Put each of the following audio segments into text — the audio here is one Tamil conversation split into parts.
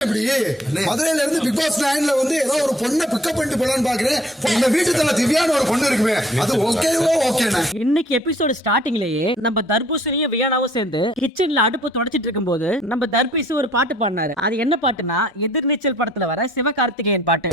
மதுரையில இருந்து பிக் பாஸ் 9ல வந்து ஏதோ ஒரு பொண்ணை பிக்கப் பண்ணிட்டு போலான்னு பாக்குறேன். இந்த வீட்டுல திவ்யான்னு ஒரு பொண்ணு இருக்குமே, அது ஓகேவோ ஓகேனா. இன்னைக்கு எபிசோட் ஸ்டார்டிங்லயே நம்ம தர்பூசணியும் வியானாவும் சேர்ந்து கிச்சன்ல அடுப்பு தொடச்சிட்டு இருக்கும்போது நம்ம தர்பீஸ் ஒரு பாட்டு பாடினாரு. அது என்ன பாட்டுனா எதிர்நீச்சல் படத்துல வர சிவகார்த்திகேயன் பாட்டு.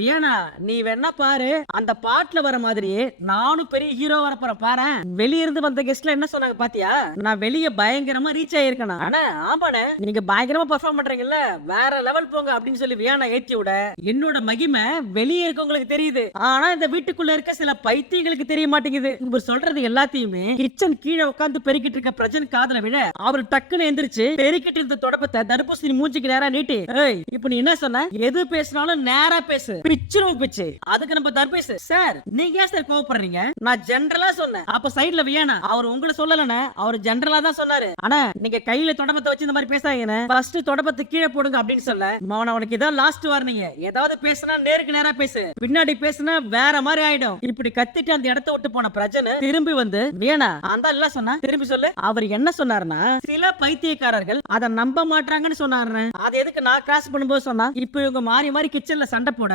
வியானா நீ வேணா பாரு, அந்த பாட்டுல வர மாதிரியே நானும் பெரிய ஹீரோ வர போறேன் பாரு. வெளியிருந்து வந்த கெஸ்ட்ல என்ன சொன்னாங்க பாத்தியா? நான் வெளிய பயங்கரமா ரீச் ஆயிருக்கேன். ஆனா ஆமாண்ணே நீங்க பயங்கரமா பெர்ஃபார்ம் பண்றீங்கல்ல, வேற லெவல் போங்க அப்படின்னு சொல்லி வியானா ஏத்தி விட என்னோட மகிமை வெளியே இருக்கவங்களுக்கு தெரியுது. ஆனா இந்த வீட்டுக்குள்ள இருக்க சில பைத்தியங்களுக்கு தெரிய மாட்டேங்குது. இவர் சொல்றது எல்லாத்தையுமே கிச்சன் கீழே உட்கார்ந்து பெருக்கிட்டு இருக்க பிரஜன் காதுல விட அவர் டக்குன்னு எந்திரிச்சு பெருக்கிட்டு இருந்த தொடப்பத்தை தர்பூசணி மூஞ்சிக்கு நேரா நீட்டி, ஏய் இப்போ நீ என்ன சொன்ன? எது பேசினாலும் நேரா பேசு, பிச்சிரும் பிச்சு. அதுக்கு நம்ம தர்பீஸ், சார் நீங்க ஏன் சார் கோவப்படுறீங்க? நான் ஜெனரலா சொன்னேன். அப்ப சைடுல வியானா, அவர் உங்களை சொல்லலனே, அவர் ஜெனரலா தான் சொன்னாரு. ஆனா நீங்க கையில தொடப்பத்தை வச்சு இந்த மாதிரி பேசாதீங்க, ஃபர்ஸ்ட் தொடப்பத்தை கீழே போடுங்க அப்படின்னு சொல்ல, மவன உனக்கு இதான் லாஸ்ட் வார்னிங். ஏதாவது பேசினா நேருக்கு நேரா பேசு, பின்னாடி பேசினா வேற மாதிரி ஆயிடும். இப்படி கத்திட்டு அந்த இடத்தை விட்டு போன பிரஜன் திரும்பி வந்து, வியானா அந்த இல்ல சொன்னா திரும்பி சொல்லு. அவர் என்ன சொன்னாருன்னா, சில பைத்தியக்காரர்கள் அதை நம்ப மாட்டாங்கன்னு சொன்னாரு. அது எதுக்கு நான் கிராஸ் பண்ணும்போது சொன்னா, இப்போ இவங்க மாறி மாறி கிச்சன்ல சண்டை போட,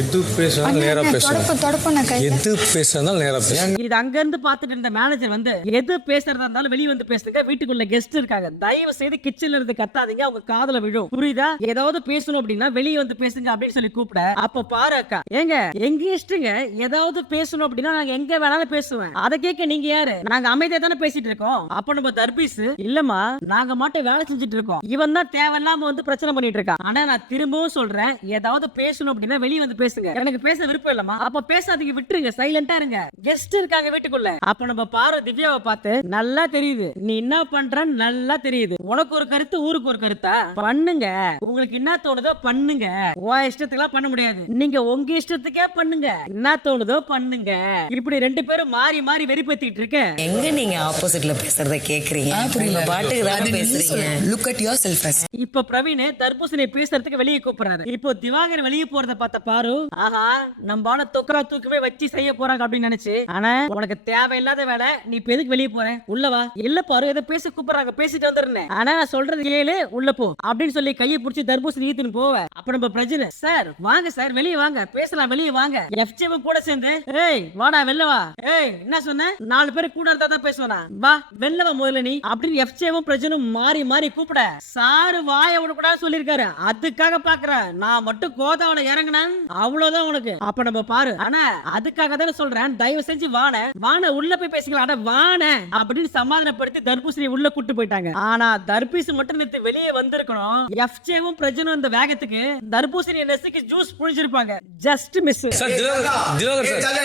எது பேசினாலும் நேரா பேசணும், எது பேசினாலும் நேரா பேசணும். இது அங்க இருந்து பாத்துட்டு இருந்த மேனேஜர் வந்து, எது பேசுறதா இருந்தாலும் வெளிய வந்து பேசுங்க, வீட்டுக்குள்ள கெஸ்ட் இருக்காங்க, தயவு செய்து கிச்சன்ல இருந்து கத்தாதீங்க, அவங்க காதுல விழும், புரியுதா? ஏதாவது பேசணும் அப்படின்னா வெளிய வந்து பேசுங்க அப்படின்னு சொல்லி கூப்பிட, அப்ப பாரு அக்கா, ஏங்க எங்க இஷ்டங்க, ஏதாவது பேசணும் அப்படின்னா நாங்க எங்க வேணாலும் பேசுவேன், அதை கேட்க நீங்க யாரு? நாங்க அமைதியா தானே பேசிட்டு இருக்கோம். அப்ப நம்ம தர்பீஸ், இல்லம்மா நாங்க மட்டும் வேலை செஞ்சுட்டு இருக்கோம், இவன் தான் தேவையில்லாம வந்து பிரச்சனை பண்ணிட்டு இருக்கான். ஆனா நான் திரும்பவும் சொல்றேன், ஏதாவது பேசணும் அப்படின்னா வெளிய வந்து பேசுங்க, எனக்கு பேச விருப்பம் இல்லம்மா. அப்ப பேசாதீங்க, விட்டுருங்க, சைலண்டா இருங்க, கெஸ்ட் இருக்காங்க வீட்டுக்குள்ள. அப்ப நம்ம பாரு திவ்யாவை பார்த்து, நல்லா தெரியுது நீ என்ன பண்றன்னு நல்லா தெரியுது, உனக்கு ஒரு கருத்து ஊருக்கு ஒரு கருத்தா, பண்ணுங்க உங்களுக்கு என்ன தோணுதோ பண்ணுங்க, உன் இஷ்டத்துக்குலாம் பண்ண முடியாது, நீங்க உங்க இஷ்டத்துக்கே பண்ணுங்க, என்ன தோணுதோ பண்ணுங்க. இப்படி ரெண்டு பேரும் மாறி மாறி வெறிப்பத்திட்டு இருக்க, எங்க நீங்க ஆப்போசிட்ல பேசுறத கேக்குறீங்க, உங்க பாட்டுக்கு தான் பேசுறீங்க. Look at your self. இப்ப பிரவீன் தர்பூசணி பேசுறதுக்கு வெளியே கூப்பிடுறாரு. இப்போ திவாகர் வெளியே போறத பார்த்த பாரு, ஆஹா நம்பான தொக்கரா தூக்கமே வச்சு செய்ய போறாங்க அப்படின்னு நினைச்சு, ஆனா உனக்கு தேவையில்லாத வேலை, நீ இப்ப எதுக்கு வெளியே போற, உள்ள வா. இல்ல பாரு ஏதோ பேச கூப்பிடுறாங்க, பேசிட்டு வந்துருந்தேன், ஆனா நான் சொல்றது கேளு, உள்ள போ அப்படின்னு சொல்லி கையை பிடிச்சி தர்பூசணி ஈத்துன்னு போவ. அப்ப நம்ம பிரஜன், சார் வாங்க சார் வெளியே வாங்க பேசலாம், வெளியே வாங்க. எஃப்ஜே கூட சேர்ந்து, ஏய் வாடா வெளில வா, ஏய் என்ன சொன்ன, 4 பேர் கூட இருந்தா தான் பேசுவானா, வா வெளில வா முதல்ல நீ அப்படின்னு எஃப்ஜேவும் பிரஜனும் மாறி மாறி கூப்பிட, சாரு வாய விடக்கூடாது சொல்லிருக்காரு, அதுக்காக பாக்குற, நான் மட்டும் கோதாவில இறங்கினேன் அவ்வளவுதான் உனக்கு. அப்ப நம்ம பாரு, ஆனா அதுக்காக தானே சொல்றேன், தயவு செஞ்சு வான உள்ள போய் பேசிக்கலாம், அட வான அப்படின்னு சமாதானப்படுத்தி தர்பூசணி உள்ள கூட்டு போயிட்டாங்க. ஆனா தர்பீஸ் மட்டும் நேத்து வெளியே வந்திருக்கணும், எஃப்ஜேவும் பிரஜனும் இந்த வேகத்துக்கு தர்பூசணி நெசுக்கு ஜூஸ் புழிஞ்சிருப்பாங்க, just miss. Sir Diwakar sir,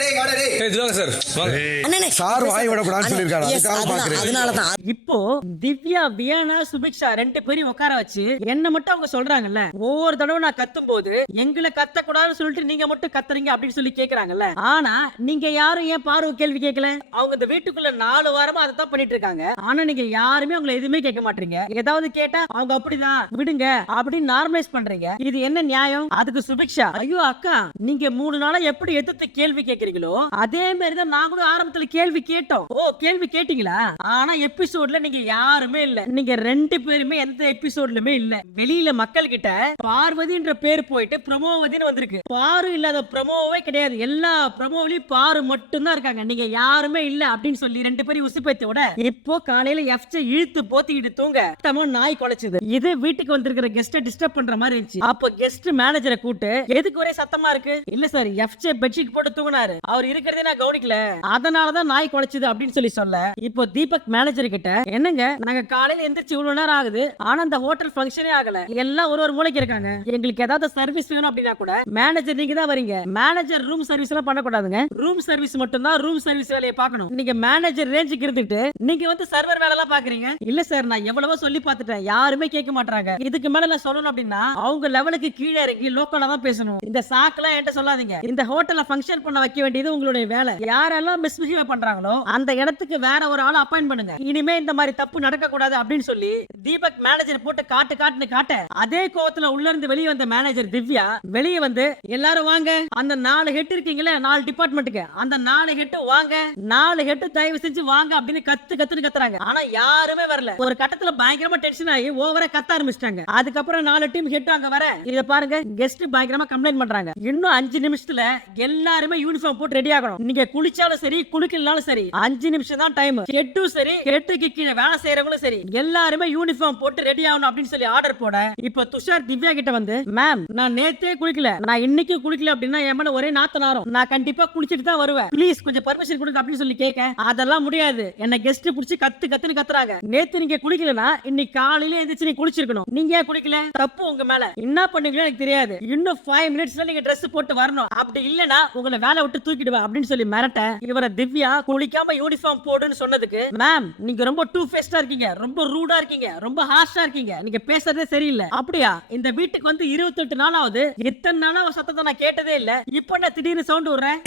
ஏய் திவாகர் சார் வாங்க. சார் வாய் விட கூடாதுன்னு சொல்லிருக்காரு, அதுக்காக பாக்குறேன். அதனாலதான் இப்போ திவ்யா வியானா சுபிக்ஷா ரெண்டு பேரையும் உட்கார வச்சு என்ன மட்டும் அவங்க சொல்றாங்கல்ல, ஒவ்வொரு தடவை நான் கத்தும் போது எங்களை கத்த கூடாதுன்னு சொல்லிட்டு நீங்க மட்டும் கத்துறீங்க அப்படின்னு சொல்லி கேக்குறாங்கல்ல, ஆனா நீங்க யாரும் ஏன் பார்வை கேள்வி கேட்கல? அவங்க இந்த வீட்டுக்குள்ள 4 வாரமா அதை தான் பண்ணிட்டு இருக்காங்க, ஆனா நீங்க யாருமே அவங்களை எதுவுமே கேட்க மாட்டீங்க, ஏதாவது கேட்டா அவங்க அப்படிதான் விடுங்க அப்படின்னு நார்மலைஸ் பண்றீங்க, இது என்ன நியாயம்? அதுக்கு சுபிக்ஷா, ஐயோ அக்கா நீங்க 3 நாளா எப்படி எதிர்த்து கேள்வி கேட்கறீங்களோ அதே மாதிரி தான் நாங்களும் ஆரம்பத்துல கேள்வி கேட்டோம். ஓ கேள்வி கேட்டீங்களா? ஆனா எபிசோட்ல நீங்க யாருமே இல்ல, நீங்க 2 பேருமே எந்த எபிசோட்லயுமே இல்ல. வெளியில மக்கள் கிட்ட பார்வதின்ற பேர் போயிட்டு பிரமோவதின்னு வந்திருக்கு, பாரு இல்லாத பிரமோவே கிடையாது, எல்லா பிரமோவிலையும் பாரு மட்டும் தான் இருக்காங்க, நீங்க யாருமே இல்ல அப்படின்னு சொல்லி 2 பேரும் உசுப்பேத்தி விட, இப்போ காலையில எஃப்ஜே இழுத்து போத்திக்கிட்டு தூங்க தமோ நாய் குலைச்சுது. இது வீட்டுக்கு வந்திருக்கிற கெஸ்ட டிஸ்டர்ப் பண்ற மாதிரி இருந்துச்சு. அப்போ கெஸ்ட் மேனேஜரை கூட்டு, எதுக்கு ஒரே சத்தமா இருக்கு? இல்ல சார் எஃப்ஜே பெட்ஷீட் போட்டு தூங்கினாரு, அவர் இருக்கிறதே நான் கவனிக்கல, அதனாலதான் நாய் குலைச்சுது அப்படின்னு சொல்லி சொல்ல, இப்போ தீபக் மேனேஜர் கிட்ட, என்னங்க நாங்க காலையில எந்திரிச்சு இவ்வளவு நேரம் ஆகுது, ஆனா அந்த ஹோட்டல் ஃபங்க்ஷனே ஆகல, எல்லாம் ஒரு மூலைக்கு இருக்காங்க, எங்களுக்கு ஏதாவது சர்வீஸ் வேணும் அப்படின்னா கூட மேனேஜர் நீங்க தான் வரீங்க, மேனேஜர் ரூம் சர்வீஸ் எல்லாம் பண்ண கூடாதுங்க, ரூம் சர்வீஸ் மட்டும் தான் ரூம் சர்வீஸ் வேலையை பார்க்கணும், நீங்க மேனேஜர் ரேஞ்சுக்கு இருந்துட்டு நீங்க வந்து சர்வர் வேலை எல்லாம் பாக்குறீங்க. இல்ல சார் நான் எவ்வளவோ சொல்லி பார்த்துட்டேன், யாருமே கேட்க மாட்டாங்க, இதுக்கு மேல நான் சொல்லணும் அப்படின்னா அவங்க லெவலுக்கு கீழே இறங்கி லோக்கலா தான் பேசணும், இந்த சாக்குலாம் என்கிட்ட சொல்லாதீங்க, இந்த ஹோட்டல்ல ஃபங்க்ஷன் பண்ண வைக்க வேண்டியது உங்களுடைய வேலை, யாரெல்லாம் மிஸ்பிஹேவ் பண்றாங்களோ அந்த இடத்துக்கு வேற ஒரு ஆளை அப்பாயிண்ட் பண்ணுங்க, இனிமே இந்த மாதிரி தப்பு நடக்க கூடாது அப்படின்னு சொல்லி தீபக் மேனேஜர் போட்டு காட்டுன்னு காட்ட, அதே கோவத்துல உள்ள இருந்து வெளியே வந்த மேனேஜர் திவ்யா வெளியே வந்து, எல்லாரும் வாங்க, அந்த 4 ஹெட் இருக்கீங்களே 4 டிபார்ட்மெண்ட்டுக்கு, அந்த 4 ஹெட் வாங்க, 4 ஹெட் தயவு செஞ்சு வாங்க அப்படின்னு கத்து கத்துன்னு கத்துறாங்க. ஆனா யாருமே வரல. ஒரு கட்டத்துல பயங்கரமா டென்ஷன் ஆகி ஓவரா கத்த ஆரம்பிச்சிட்டாங்க. அதுக்கப்புறம் 4 டீம் ஹெட் அங்க வர இத பாருங்க கெஸ்ட் பயங்கரமா கம்ப்ளைண்ட் பண்றாங்க. இன்னும் 5 நிமிஷத்துல எல்லாருமே யூனிஃபார்ம் போட்டு ரெடி ஆகணும். நீங்க குளிச்சாலும் சரி குளிக்கலனாலும் சரி 5 நிமிஷம் தான் டைம். ஹெட்டும் சரி ஹெட்டுக்கு கீழே வேலை செய்யறவங்களும் சரி எல்லாருமே யூனிஃபார்ம் போட்டு ரெடி ஆகணும் அப்படின்னு சொல்லி ஆர்டர் போட இப்ப துஷார் திவ்யா கிட்ட வந்து மேம் நான் நேத்தே குளிக்கல, நான் இன்னைக்கு குளிக்கல அப்படின்னா என் மேல ஒரே நாத்த நாரும், நான் கண்டிப்பா குளிச்சிட்டு தான் வருவேன், ப்ளீஸ் கொஞ்சம் பர்மிஷன் கொடுங்க அப்படின்னு சொல்லி கேட்க அதெல்லாம் முடியாது, என்ன கெஸ்ட் புடிச்சு கத்துன்னு கத்துறாங்க. நேத்து நீங்க குளிக்கலனா இன்னைக்கு காலையில எந்திரிச்சு நீங்க குளிச்சிருக்கணும், நீங்க ஏன் குளிக்கல, தப்பு உங்க மேல, என்ன பண்ணீங்களோ எனக்கு தெரியாது, இன்னும் 5 மினிட்ஸ்ல நீங்க Dress போட்டு வரணும், அப்படி இல்லனா உங்களை வேலை விட்டு தூக்கிடுவேன் அப்படின்னு சொல்லி மிரட்ட இவர திவ்யா குளிக்காம யூனிஃபார்ம் போடுன்னு சொன்னதுக்கு மேம் நீங்க ரொம்ப டூ ஃபேஸ்டா இருக்கீங்க, ரொம்ப ரூடா இருக்கீங்க, ரொம்ப ஹார்ஷா இருக்கீங்க, நீங்க பேசுறதே சரியில்லை. அப்படியா இந்த வீட்டுக்கு வந்து 28 நாளாவது, இத்தனை நாளா சத்தத்தை நான் கேட்டதே இல்ல, இப்ப நான் திடீர்னு சவுண்ட் விடுறேன்.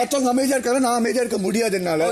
மத்தவங்க அமைதியா இருக்காங்க, நான் அமைதியா இருக்க முடியாது என்னால.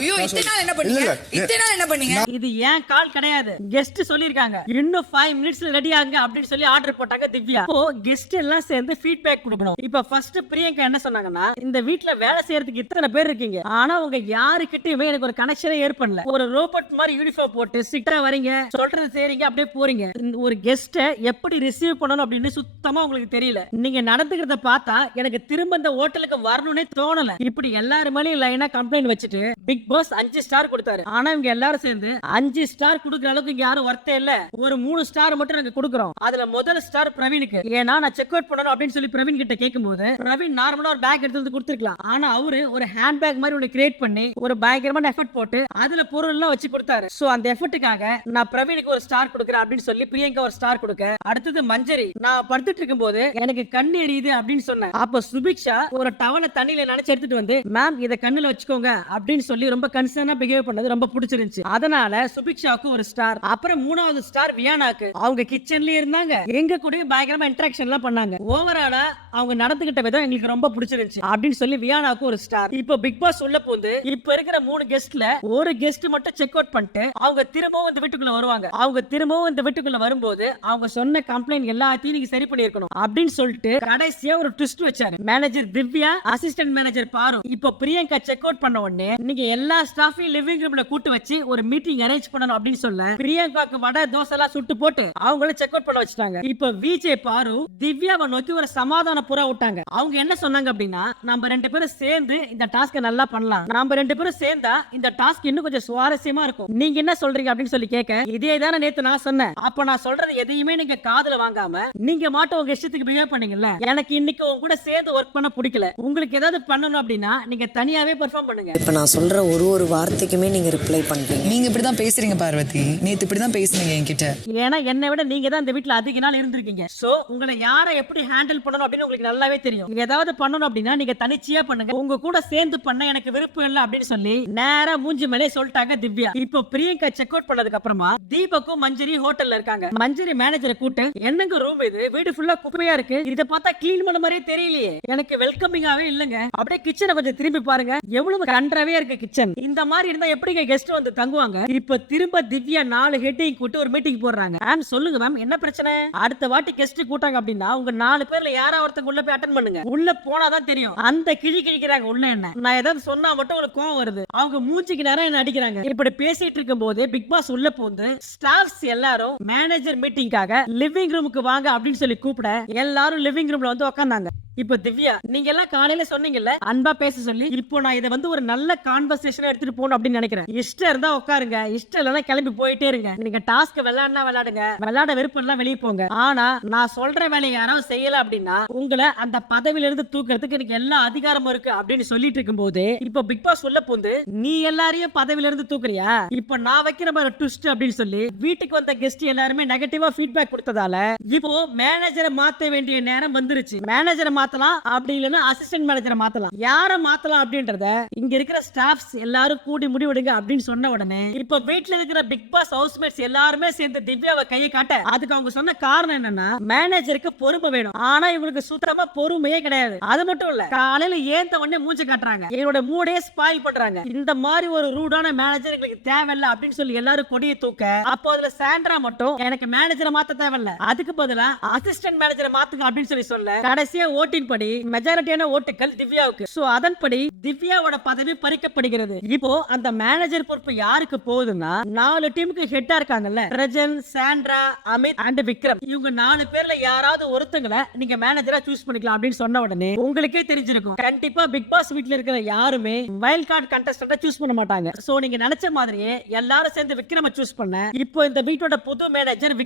இது ஏன் கால் கிடையாது, கெஸ்ட் சொல்லிருக்காங்க இன்னும் 5 மினிட்ஸ்ல ரெடி ஆகுங்க அப்படின்னு சொல்லி ஆர்டர் போட்டாங்க திவ்யா. இப்போ கெஸ்ட் எல்லாம் சேர்ந்து ஃபீட்பேக் கொடுக்கணும். இப்போ ஃபர்ஸ்ட் பிரியங்கா என்ன சொன்னாங்கன்னா இந்த வீட்ல வேலை செய்யறதுக்கு இத்தனை பேர் இருக்கீங்க, ஆனா உங்க யாருக்கிட்டயுமே எனக்கு ஒரு கனெக்ஷனே ஏற்படல, ஒரு ரோபோட் மாதிரி யூனிஃபார்ம் போட்டு சிட்டா வரீங்க, சொல்றது செய்றீங்க, அப்படியே போறீங்க, ஒரு கெஸ்ட எப்படி ரிசீவ் பண்ணணும் அப்படின்னு சுத்தமா உங்களுக்கு தெரியல, நீங்க நடந்துக்கிறத பார்த்தா எனக்கு திரும்ப இந்த ஹோட்டலுக்கு வரணும்னே தோணல. இப்படி எல்லாரும் மேலயும் லைனா கம்ப்ளைண்ட் வச்சுட்டு பிக் பாஸ் 5 ஸ்டார் கொடுத்தாரு. ஆனா இவங்க எல்லாரும் சேர்ந்து 5 ஸ்டார் கொடுக்குற அளவுக்கு இங்க யாரும் ஒர்த்தே இல்ல, ஒரு 3 ஸ்டார் மட்டும் நாங்க கொடுக்குறோம். அதுல முதல் ஸ்டார் பிரவீனுக்கு. ஏன்னா நான் செக் அவுட் பண்ணணும் அப்படின்னு சொல்லி பிரவீன் கிட்ட கேட்கும்போது பிரவீன் நார்மலா ஒரு பேக் எடுத்து வந்து கொடுத்துருக்கலாம், ஆனா அவரு ஒரு ஹேண்ட் பேக் மாதிரி ஒன்னு கிரியேட் பண்ணி ஒரு பயங்கரமான எஃபர்ட் போட்டு அதுல பொருள் எல்லாம் வச்சு கொடுத்தாரு. சோ அந்த எஃபர்ட்டுக்காக நான் பிரவீனுக்கு ஒரு ஸ்டார் கொடுக்குறேன் அப்படின்னு சொல்லி பிரியங்கா ஒரு ஸ்டார் கொடுக்க, அடுத்தது மஞ்சரி நான் படுத்துட்டு இருக்கும் போது எனக்கு கண்ணு எரியுது அப்படின்னு சொன்னேன். அப்ப சுபிக்ஷா ஒரு டவலை தண்ணியில நினைச்சு எடுத்துட்டு வந்து மேம் இத கண்ணுல வச்சுக்கோங்க அப்படின்னு சொல்லி ரொம்ப கன்சர்னா பிஹேவ் பண்ணது ரொம்ப பிடிச்சிருந்துச்சு. அதனால சுபிக்ஷாவுக்கு ஒரு ஸ்டார். அப்புறம் 3வது ஸ்டார் வியானாக்கு. அவங்க கிச்சன்லயே இருந்தாங்க, எங்க கூட பயங்கரமா இன்டராக்ஷன் எல்லாம் பண்ணாங்க, ஓவராலா அவங்க நடந்துகிட்ட விதம் எங்களுக்கு ரொம்ப பிடிச்சிருந்துச்சு அப்படின்னு சொல்லி வியானாக்கு ஒரு ஸ்டார். இப்போ பிக் பாஸ் உள்ள போந்து இப்ப இருக்கிற 3 கெஸ்ட்ல ஒரு கெஸ்ட் மட்டும் செக் அவுட் பண்ணிட்டு அவங்க திரும்பவும் இந்த வீட்டுக்குள்ள வருவாங்க. அவங்க திரும்பவும் இந்த வீட்டுக்குள்ள வரும்போது அவங்க சொன்ன கம்ப்ளைண்ட் எல்லாத்தையும் நீங்க சரி பண்ணிருக்கணும் அப்படின்னு சொல்லிட்டு கடைசியா ஒரு ட்விஸ்ட் வச்சாரு. மேனேஜர் திவ்யா, அசிஸ்டன்ட் மேனேஜர் பாரு. இப்போ பிரியங்கா செக் அவுட் பண்ண உடனே நீங்க எல்லா ஸ்டாஃபையும் லிவிங் ரூம்ல கூட்டு வச்சு ஒரு மீட்டிங் அரேஞ்ச் பண்ணணும் அப்படின்னு சொல்ல பிரியங்காக்கு வடை தோசை எல்லாம் சுட்டு போட்டு அவங்கள செக் அவுட் பண்ண வச்சுட்டாங்க. இப்போ விஜய் பாரு திவ்யாவை நோக்கி ஒரு சமாதான புறா விட்டாங்க. அவங்க என்ன சொன்னாங்க அப்படின்னா நம்ம 2 பேரும் சேர்ந்து இந்த டாஸ்க் நல்லா பண்ணலாம், நம்ம 2 பேரும் சேர்ந்தா இந்த டாஸ்க் இன்னும் கொஞ்சம் சுவாரஸ்யமா இருக்கும், நீங்க என்ன சொல்றீங்க அப்படின்னு சொல்லி கேட்க இதே தானே நேத்து நான் சொன்னேன், அப்ப நான் சொல்றது எதையுமே நீங்க காதுல வாங்காம நீங்க மாட்ட உங்க இஷ்டத்துக்கு பிஹேவ் பண்ணீங்கல்ல, எனக்கு இன்னைக்கு உங்க கூட சேர்ந்து ஒர்க் பண்ண பிடிக்கல, உங்களுக்கு ஏதாவது பண்ணணும் அப்படின்னா நீங்க தனியாவே பெர்ஃபார்ம் பண்ணுங்க. இப்ப நான் சொல்ற ஒரு வார்த்தைக்குமே நீங்க ரிப்ளை பண்றீங்க. நீங்க இப்படிதான் பேசுறீங்க பார்வதி, நேத்து இப்படிதான் பேசுனீங்க என்கிட்ட. ஏன்னா என்னை விட நீங்க தான் இந்த வீட்ல அதிக நாள் இருந்திருக்கீங்க. சோ உங்களை யாரை எப்படி ஹேண்டில் பண்ணணும் அப்படின்னு உங்களுக்கு நல்லாவே தெரியும். நீங்க ஏதாவது பண்ணணும் அப்படின்னா நீங்க தனிச்சையா பண்ணுங்க, உங்க கூட சேர்ந்து பண்ண எனக்கு விருப்பம் இல்லை அப்படின்னு சொல்லி நேரா மூஞ்சி மேலே சொல்லிட்டாங்க திவ்யா. இப்போ பிரியங்கா செக் அவுட் பண்ணதுக்கு அப்புறமா தீபக்கும் மஞ்சரி ஹோட்டல்ல இருக்காங்க. மஞ்சரி மேனேஜரை கூட்டு என்னங்க ரூம் இது, வீடு ஃபுல்லா குப்பையா இருக்கு, இத பார்த்தா க்ளீன் பண்ண மாதிரியே தெரியலையே, எனக்கு வெல்கமிங்காவே இல்லங்க, அப்படியே கிச்சனை கொஞ்சம் திரும்பி பாருங்க, எவ்வளவு கன்றாவே இருக்கு கிச்சன், இந்த மாதிரி இருந்தா எப்படிங்க கெஸ்ட் வந்து தங்குவாங்க. இப்ப திரும்ப திவ்யா 4 ஹெட்டையும் கூட்டு ஒரு மீட்டிங் போடுறாங்க. மேம் சொல்லுங்க மேம் என்ன பிரச்சனை, அடுத்த வாட்டி கெஸ்ட் கூட்டாங்க அப்படின்னா உங்க 4 பேர்ல யாரா ஒருத்தங்க உள்ள போய் அட்டெண்ட் பண்ணுங்க, உள்ள போனாதான் தெரியும் அந்த கிழி கிழிக்கிறாங்க உள்ள என்ன, நான் ஏதாவது சொன்னா மட்டும் உங்களுக்கு கோவம் வருது, அவங்க மூஞ்சிக்கு நேரம் என்ன அடிக்கிறாங்க. இப்படி பேசிட்டு இருக்கும் போது பிக் பாஸ் உள்ள போந்து ஸ்டாஃப்ஸ் எல்லாரும் மேனேஜர் மீட்டிங்காக லிவிங் ரூமுக்கு வாங்க அப்படின்னு சொல்லி கூப்பிட எல்லாரும் லிவிங் ரூம்ல வந்து உட்கார்ந்தாங்க. இப்போ திவ்யா நீங்க எல்லாம் காலையில சொன்னீங்கல்ல அன்பா பேச சொல்லி, இப்போ நான் இதை வந்து ஒரு நல்ல கான்வர்சேஷனா எடுத்துட்டு போகணும் அப்படின்னு நினைக்கிறேன். இஷ்டம் இருந்தா உட்காருங்க, இஷ்டம் இல்லைன்னா கிளம்பி போயிட்டே இருங்க, நீங்க டாஸ்க் விளையாடுனா விளையாடுங்க, விளையாட விருப்பம் எல்லாம் வெளியே போங்க, ஆனா நான் சொல்ற வேலையை யாராவது செய்யல அப்படின்னா உங்களை அந்த பதவியில இருந்து தூக்குறதுக்கு எனக்கு எல்லா அதிகாரமும் இருக்கு அப்படின்னு சொல்லிட்டு இருக்கும் போது இப்போ பிக் பாஸ் உள்ள போந்து நீ எல்லாரையும் பதவியில இருந்து தூக்குறியா, இப்ப நான் வைக்கிற மாதிரி ட்விஸ்ட் அப்படின்னு சொல்லி வீட்டுக்கு வந்த கெஸ்ட் எல்லாருமே நெகட்டிவா ஃபீட்பேக் கொடுத்ததால இப்போ மேனேஜரை மாத்த வேண்டிய நேரம் வந்துருச்சு. மேனேஜரை மாத்தலாம் அப்படி இல்லைன்னா அசிஸ்டன்ட் மேனேஜரை மாத்தலாம், யாரை மாத்தலாம் அப்படின்றத இங்க இருக்கிற ஸ்டாஃப்ஸ் எல்லாரும் கூடி முடிவெடுங்க அப்படின்னு சொன்ன உடனே இப்ப வீட்டுல இருக்கிற பிக் பாஸ் ஹவுஸ்மேட்ஸ் எல்லாருமே சேர்ந்து திவ்யாவை கையை காட்ட அதுக்கு அவங்க சொன்ன காரணம் என்னன்னா மேனேஜருக்கு பொறுமை வேணும், ஆனா இவங்களுக்கு சுத்தமா பொறுமையே கிடையாது. அது மட்டும் இல்ல காலையில ஏந்த உடனே மூஞ்சி காட்டுறாங்க, என்னோட மூடே ஸ்பாயில் பண்றாங்க, இந்த மாதிரி ஒரு ரூடான மேனேஜர் எங்களுக்கு தேவையில்ல அப்படின்னு சொல்லி எல்லாரும் கொடியை தூக்க அப்போ அதுல சாண்ட்ரா மட்டும் எனக்கு மேனேஜரை மாத்த தேவையில்ல, அதுக்கு பதிலா அசிஸ்டன்ட் மேனேஜரை மாத்துங்க அப்படின்னு சொல்லி சொல்ல கடைசியா ஓட்டி ஓட்டின் படி மெஜாரிட்டியான ஓட்டுகள் திவ்யாவுக்கு. சோ அதன்படி திவ்யாவோட பதவி பறிக்கப்படுகிறது. இப்போ அந்த மேனேஜர் பொறுப்பு யாருக்கு போகுதுன்னா 4 டீமுக்கு ஹெட்டா இருக்காங்கல்ல, ரஜன், சாண்ட்ரா, அமித் அண்ட் விக்ரம். இவங்க 4 பேர்ல யாராவது ஒருத்தங்களை நீங்க மேனேஜரா சூஸ் பண்ணிக்கலாம் அப்படின்னு சொன்ன உடனே உங்களுக்கே தெரிஞ்சிருக்கும், கண்டிப்பா பிக் பாஸ் வீட்ல இருக்கிற யாருமே வைல்ட் கார்டு கண்டஸ்டன்ட சூஸ் பண்ண மாட்டாங்க. சோ நீங்க நினைச்ச மாதிரியே எல்லாரும் சேர்ந்து விக்ரம சூஸ் பண்ண. இப்போ இந்த வீட்டோட புது மேனேஜர்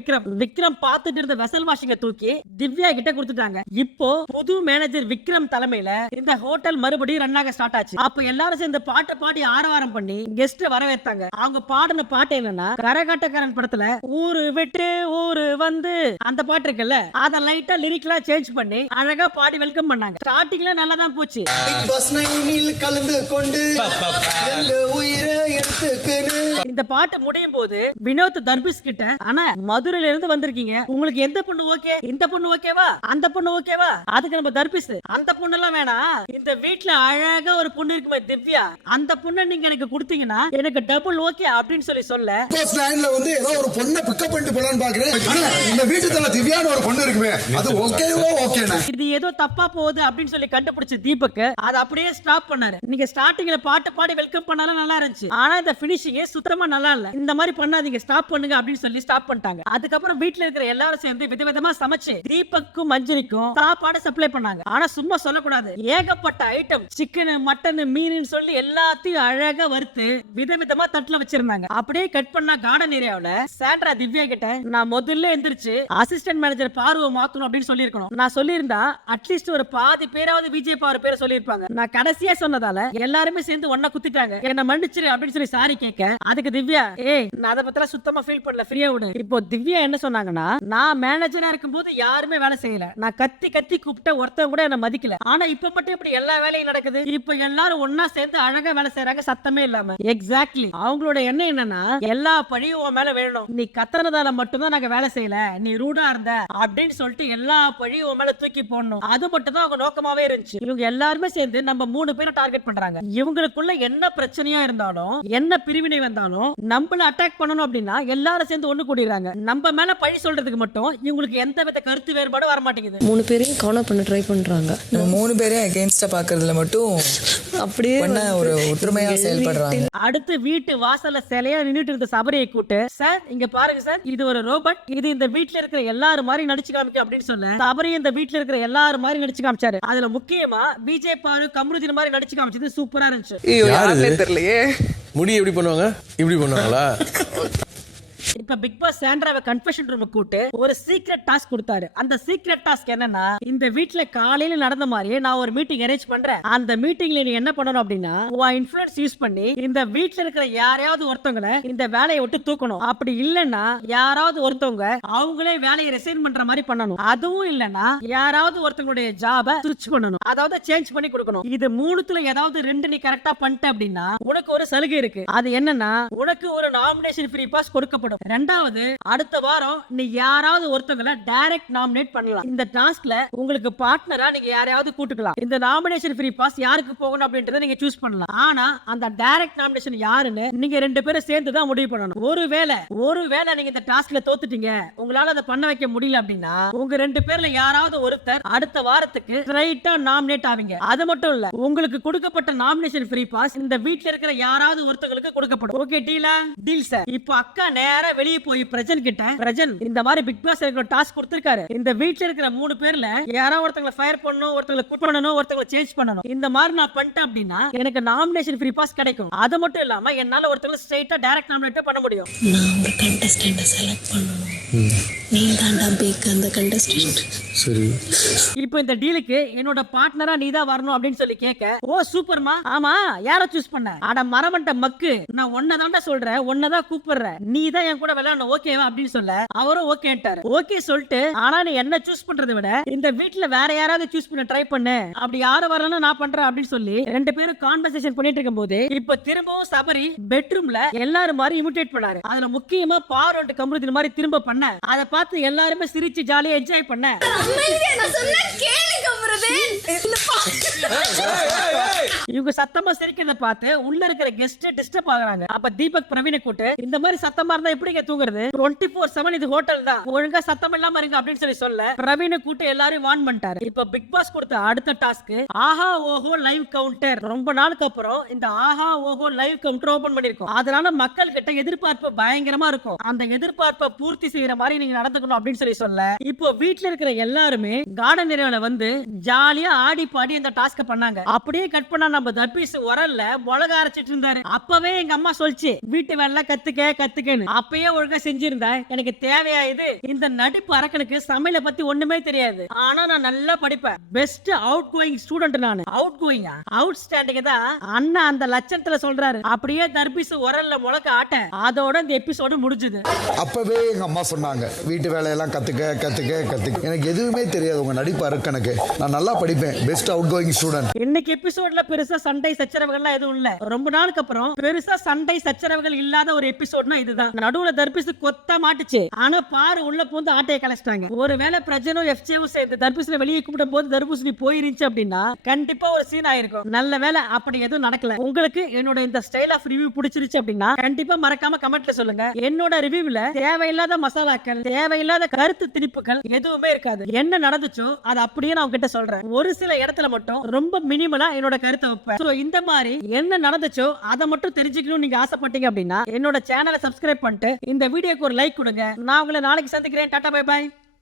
விக்ரம் பார்த்துட்டு இருந்த வெசல் வாஷிங்க தூக்கி திவ்யா கிட்ட கொடுத்துட்டாங்க. இப்போ புது மேனேஜர் விக்ரம் தலைமையில இந்த ஹோட்டல் மறுபடியும் ரன் ஆக ஸ்டார்ட் ஆச்சு. அப்ப எல்லாரும் சேர்ந்து பாட்டு பாடி ஆரவாரம் பண்ணி கெஸ்ட் வரவேற்றாங்க. அவங்க பாடின பாட்டு என்னன்னா, கரகாட்டக்காரன் படத்துல ஊரு விட்டு ஊரு வந்து அந்த பாட்டு இருக்குல்ல, அத லைட்டா லிரிக்லாம் சேஞ்ச் பண்ணி அழகா பாடி வெல்கம் பண்ணாங்க. ஸ்டார்டிங்ல நல்லா தான் போச்சு. பிக் பாஸ் 9 கலந்து கொண்டு எங்க உயிரை எடுத்துக்கன்னு. இந்த பாட்டு முடியும் போது வினோத் தர்பிஸ் கிட்ட, ஆனா மதுரையில இருந்து வந்திருக்கீங்க, உங்களுக்கு எந்த பொண்ணு ஓகே, இந்த பொண்ணு ஓகேவா, அந்த பொண்ணு ஓகேவா? அதுக்கு நம்ம தர்பிஸ், அந்த பொண்ணு எல்லாம் வேணாம், இந்த வீட்ல அழகா ஒரு பொண்ணு இருக்குமே திவ்யா, அந்த பொண்ணை நீங்க எனக்கு கொடுத்தீங்கன்னா எனக்கு டபுள் ஓகே அப்படின்னு சொல்ல. பிக் பாஸ் 9ல வந்து ஏதோ ஒரு பொண்ணை பிக்கப் பண்ணிட்டு போலான்னு பாக்குறேன். ஆனா இந்த வீட்டுல திவ்யான்னு ஒரு பொண்ணு இருக்குமே, அது ஓகேவோ ஓகேனா? இது ஏதோ தப்பா போகுது அப்படின்னு சொல்லி கண்டுபிடிச்ச தீபக் அதை அப்படியே ஸ்டாப் பண்ணாரு. நீங்க ஸ்டார்டிங்ல பாட்டு பாடி வெல்கம் பண்ணாலும் நல்லா இருந்துச்சு, ஆனா இந்த பினிஷிங் சுத்தமா நல்லா இல்ல, இந்த மாதிரி பண்ணாதீங்க, ஸ்டாப் பண்ணுங்க அப்படின்னு சொல்லி ஸ்டாப் பண்ணிட்டாங்க. அதுக்கப்புறம் வீட்ல இருக்கிற எல்லாரும் சேர்ந்து விதவிதமா சமைச்சு தீபக்கும் மஞ்சரிக்கும் சாப்பாடு சப்ளை பண்ணாங்க. ஆனா சும்மா சொல்லக்கூடாது, ஏகப்பட்ட ஐட்டம், சிக்கன், மட்டன், மீன் சொல்லி எல்லாத்தையும் அழகா வறுத்து விதவிதமா தட்டுல வச்சிருந்தாங்க. அப்படியே கட் பண்ணா கார்டன் ஏரியாவுல சாண்ட்ரா திவ்யா கிட்ட, நான் முதல்ல எந்திரிச்சு அசிஸ்டன்ட் மேனேஜர் பார்வை மாத்தணும் அப்படின்னு சொல்லியிருக்கணும். நான் சொல்லியிருந்தா அட்லீஸ்ட் ஒரு பாதி பேராவது விஜய் பார்வை பேரை சொல்லியிருப்பாங்க. நான் கடைசியா சொன்னதால எல்லாருமே சேர்ந்து ஒன்னா குத்திட்டாங்க. என்ன மன்னிச்சிரு அப்படின்னு சொல்லி சாரி கேட்க, அதுக்கு திவ்யா, நான் அதை பத்தி சுத்தமா ஃபீல் பண்ணல, ஃப்ரீயா விடு. இப்போ திவ்யா என்ன சொன்னாங்கன்னா, நான் மேனேஜரா இருக்கும்போது யாருமே வேலை செய்யல, நான் கத்தி கத்தி கூப்பிட்ட ஒருத்தன் கூட என்ன மதிக்கல, ஆனா இப்ப மட்டும் இப்படி எல்லா வேலையும் நடக்குது, இப்ப எல்லாரும் ஒன்னா சேர்ந்து அழகா வேலை செய்யறாங்க சத்தமே இல்லாம. எக்ஸாக்ட்லி, அவங்களோட எண்ணம் என்னன்னா, எல்லா பழியும் உன் மேல வேணும், நீ கத்துறதால மட்டும்தான் நாங்க வேலை செய்யல, நீ ரூடா இருந்த அப்படின்னு சொல்லிட்டு எல்லா பழியும் உன் மேல தூக்கி போடணும், அது மட்டும் தான் அவங்க நோக்கமாவே இருந்துச்சு. இவங்க எல்லாருமே சேர்ந்து நம்ம 3 பேரை டார்கெட் பண்றாங்க. இவங்களுக்குள்ள என்ன பிரச்சனையா இருந்தாலும், என்ன பிரிவினை வந்தாலும், நம்மள அட்டாக் பண்ணணும் அப்படின்னா எல்லாரும் சேர்ந்து ஒண்ணு கூடிடுறாங்க. நம்ம மேல பழி சொல்றதுக்கு மட்டும் இவங்களுக்கு எந்த வித கருத்து வேறுபாடு வர மாட்டேங்குது. 3 பேரையும் கார்னர் பண்ண ட்ரை பண்றாங்க. நம்ம 3 பேரையும் அகைன்ஸ்டா பாக்குறதுல மட்டும் அப்படியே ஒரு ஒற்றுமையா செயல்படுறாங்க. அடுத்து வீட்டு வாசல்ல சிலையா நின்னுட்டு இருந்த சபரியை கூட்டு, சார் இங்க பாருங்க சார், இது ஒரு ரோபோட், இது இந்த வீட்ல இருக்கிற எல்லாரும் மாதிரி நடிச்சு காமிக்க அப்படின்னு சொல்ல, சபரி இந்த வீட்ல இருக்கிற எல்லாரும் மாதிரி நடிச்சு காமிச்சாரு. அதுல முக்கியமா பிஜேபி பாரு கமருதீன் மாதிரி நடிச்சு காமிச்சது சூப்பரா இருந்துச்சு. தெரியலையே முடி எப்படி பண்ணுவாங்க, இப்படி பண்ணுவாங்களா? இப்ப பிக் பாஸ் சாண்ட்ராவை கன்ஃபெஷன் ரூம் கூட்டு ஒரு சீக்ரெட் டாஸ்க் கொடுத்தாரு. அந்த சீக்ரெட் டாஸ்க் என்னன்னா, இந்த வீட்ல காலையில நடந்த மாதிரியே நான் ஒரு மீட்டிங் அரேஞ்ச் பண்றேன். அந்த மீட்டிங்ல நீ என்ன பண்ணணும் அப்படின்னா, உன் இன்ஃப்ளூயன்ஸ் யூஸ் பண்ணி இந்த வீட்ல இருக்கிற யாரையாவது ஒருத்தவங்களை இந்த வேலையை விட்டு தூக்கணும். அப்படி இல்லைன்னா யாராவது ஒருத்தவங்க அவங்களே வேலையை ரிசைன் பண்ற மாதிரி பண்ணணும். அதுவும் இல்லைன்னா யாராவது ஒருத்தவங்களுடைய ஜாப ஸ்விட்ச் பண்ணணும், அதாவது சேஞ்ச் பண்ணி கொடுக்கணும். இது 3த்துல ஏதாவது 2 நீ கரெக்டா பண்ணிட்ட அப்படின்னா உனக்கு ஒரு சலுகை இருக்கு. அது என்னன்னா, உனக்கு ஒரு நாமினேஷன் ஃப்ரீ பாஸ் கொடுக்கப்படும். ரெண்டாவது, அடுத்த வாரம் நீ யாராவது ஒருத்தவங்களை டைரக்ட் நாமினேட் பண்ணலாம். இந்த டாஸ்க்ல உங்களுக்கு பார்ட்னரா நீங்க யாரையாவது கூட்டுக்கலாம். இந்த நாமினேஷன் ஃப்ரீ பாஸ் யாருக்கு போகணும் அப்படின்றத நீங்க சூஸ் பண்ணலாம். ஆனா அந்த டைரக்ட் நாமினேஷன் யாருன்னு நீங்க 2 பேரும் சேர்ந்து தான் முடிவு பண்ணணும். ஒருவேளை நீங்க இந்த டாஸ்க்ல தோத்துட்டீங்க, உங்களால அதை பண்ண வைக்க முடியல அப்படின்னா, உங்க 2 பேர்ல யாராவது ஒருத்தர் அடுத்த வாரத்துக்கு ஸ்ட்ரைட்டா நாமினேட் ஆவீங்க. அது மட்டும் இல்ல, உங்களுக்கு கொடுக்கப்பட்ட நாமினேஷன் ஃப்ரீ பாஸ் இந்த வீட்ல இருக்கிற யாராவது ஒருத்தங்களுக்கு கொடுக்கப்படும். ஓகே, டீலா? Deal sir. இப்போ அக்கா நேரா வெளியே போய் பிரஜன் கிட்ட, பிரஜன் இந்த மாதிரி பிக் பாஸ் எனக்கு டாஸ்க் கொடுத்திருக்காரு, இந்த வீட்ல இருக்கிற 3 பேர்ல யாராவது ஒருத்தங்களை ஃபயர் பண்ணணும், ஒருத்தங்களை குட் பண்ணணும், ஒருத்தங்களை சேஞ்ச் பண்ணணும், இந்த மாதிரி நான் பண்ணிட்டேன் அப்படின்னா எனக்கு நாமினேஷன் ஃப்ரீ பாஸ் கிடைக்கும். அது மட்டும் இல்லாம என்னால ஒருத்தங்களை ஸ்ட்ரைட்டா டைரக்ட் நாமினேட் பண்ண முடியும். நான் ஒரு கண்டஸ்டன்ட் செலக்ட் பண்ணனும், நீ தான்டா பேக் அந்த கண்டஸ்டன்ட். சரி, இப்போ இந்த டீலுக்கு என்னோட பார்ட்னரா நீ தான் வரணும் அப்படின்னு சொல்லி கேட்க, ஓ சூப்பர்மா, ஆமா யாரை சூஸ் பண்ண? அட மரமண்ட மக்கு, நான் ஒன்னதான்டா சொல்றேன், ஒன்னதான் கூப்பிடுறேன், நீ தான் என் கூட விளையாடணும் ஓகேவா அப்படின்னு சொல்ல, அவரும் ஓகேட்டாரு. ஓகே சொல்லிட்டு, ஆனா நீ என்ன சூஸ் பண்றதை விட இந்த வீட்ல வேற யாராவது சூஸ் பண்ண ட்ரை பண்ணு, அப்படி யாரும் வரலன்னா நான் பண்றேன் அப்படின்னு சொல்லி 2 பேரும் கான்வர்சேஷன் பண்ணிட்டு இருக்கும்போது இப்ப திரும்பவும் சபரி பெட்ரூம்ல எல்லாரும் மாதிரி இமிட்டேட் பண்ணாரு. அதுல முக்கியமா பாரோண்ட் கமருதீன் மாதிரி திரும்ப பண்ண, அதை பார்த்து பார்த்து எல்லாருமே சிரிச்சு ஜாலியா என்ஜாய் பண்ண. இவங்க சத்தமா சிரிக்கிறத பார்த்து உள்ள இருக்கிற கெஸ்ட் டிஸ்டர்ப் ஆகுறாங்க. அப்ப தீபக் பிரவீனை கூட்டு, இந்த மாதிரி சத்தமா இருந்தா எப்படிங்க தூங்குறது? 24/7 இது ஹோட்டல் தான், ஒழுங்கா சத்தம் இல்லாம இருங்க அப்படின்னு சொல்ல பிரவீனை கூட்டு எல்லாரும் வார்ன் பண்ணிட்டாரு. இப்ப பிக் பாஸ் கொடுத்த அடுத்த டாஸ்க் ஆஹா ஓஹோ லைவ் கவுண்டர். ரொம்ப நாளுக்கு அப்புறம் இந்த ஆஹா ஓஹோ லைவ் கவுண்டர் ஓபன் பண்ணிருக்கோம். அதனால மக்கள் கிட்ட எதிர்பார்ப்பு பயங்கரமா இருக்கும். அந்த எதிர்பார்ப்பை பூர்த்தி செய்யற மாதிரி நீங்க நடந்துக்கணும் அப்படின்னு சொல்ல இப்போ வீட்டுல இருக்கிற எல்லாருமே கார்டன் ஏரியால வந்து ஜாலியா ஆடி பாடி இந்த டாஸ்க் பண்ணாங்க. அப்படியே கட் பண்ணா நம்ம தர்பீஸ் உரல்ல மிளகா அரைச்சிட்டு இருந்தாரு. அப்பவே எங்க அம்மா சொல்லிச்சு வீட்டு வேலை கத்துக்கன்னு. அப்பயே ஒழுங்கா செஞ்சிருந்தா எனக்கு தேவையா இது? இந்த நடிப்பு அரக்கனுக்கு சமையல பத்தி ஒண்ணுமே தெரியாது, ஆனா நான் நல்லா படிப்பேன். பெஸ்ட் அவுட் கோயிங் ஸ்டூடெண்ட் நானு. அவுட் கோயிங்கா அவுட் ஸ்டாண்டிங் தான் அண்ணா அந்த லட்சணத்துல சொல்றாரு. அப்படியே தர்பீஸ் உரல்ல மிளகா ஆட்ட அதோட இந்த எபிசோடு முடிஞ்சது. அப்பவே எங்க அம்மா சொன்னாங்க வீட்டு வேலையெல்லாம் கத்துக்க. எனக்கு எதுவுமே தெரியாது உங்க நடிப்பு அரக்கனுக்கு. நான் நல்லா படிப்பேன். Best out going student. இன்னைக்கு எபிசோட்ல பெருசா சண்டை சச்சரவுகள்லாம் எதுவும் இல்ல. ரொம்ப நாளுக்கு அப்புறம் பெருசா சண்டை சச்சரவுகள் இல்லாத ஒரு எபிசோட்னா இதுதான். நடுவுல தர்பீஸ் கொத்தா மாட்டுச்சு, ஆனா பாரு உள்ள பூந்து ஆட்டையை கலைச்சிட்டாங்க. ஒருவேளை பிரஜனும் எஃப்ஜேவும் சேர்ந்து தர்பீஸ்ல வெளியே கூப்பிடும் போது தர்பூசணி போயிருந்துச்சு அப்படின்னா கண்டிப்பா ஒரு சீன் ஆயிருக்கும். நல்ல வேலை அப்படி எதுவும் நடக்கல. உங்களுக்கு என்னோட இந்த ஸ்டைல் ஆஃப் ரிவ்யூ பிடிச்சிருச்சு அப்படின்னா கண்டிப்பா மறக்காம கமெண்ட்ல சொல்லுங்க. என்னோட ரிவ்யூல தேவையில்லாத மசாலாக்கள், தேவையில்லாத கருத்து திணிப்புகள் எதுவுமே இருக்காது. என்ன நடந்துச்சோ அது அப்படியே நான் உங்ககிட்ட சொல்றேன். ஒரு சில இடத்துல மட்டும் ரொம்ப மினிமலா என்னோட கருத்தை வைப்பேன். சோ இந்த மாதிரி என்ன நடந்துச்சோ அதை மட்டும் தெரிஞ்சுக்கணும் நீங்க ஆசைப்பட்டீங்க அப்படின்னா என்னோட சேனலை சப்ஸ்கிரைப் பண்ணிட்டு இந்த வீடியோக்கு ஒரு லைக் கொடுங்க. நான் உங்களை நாளைக்கு சந்திக்கிறேன். Tata bye bye.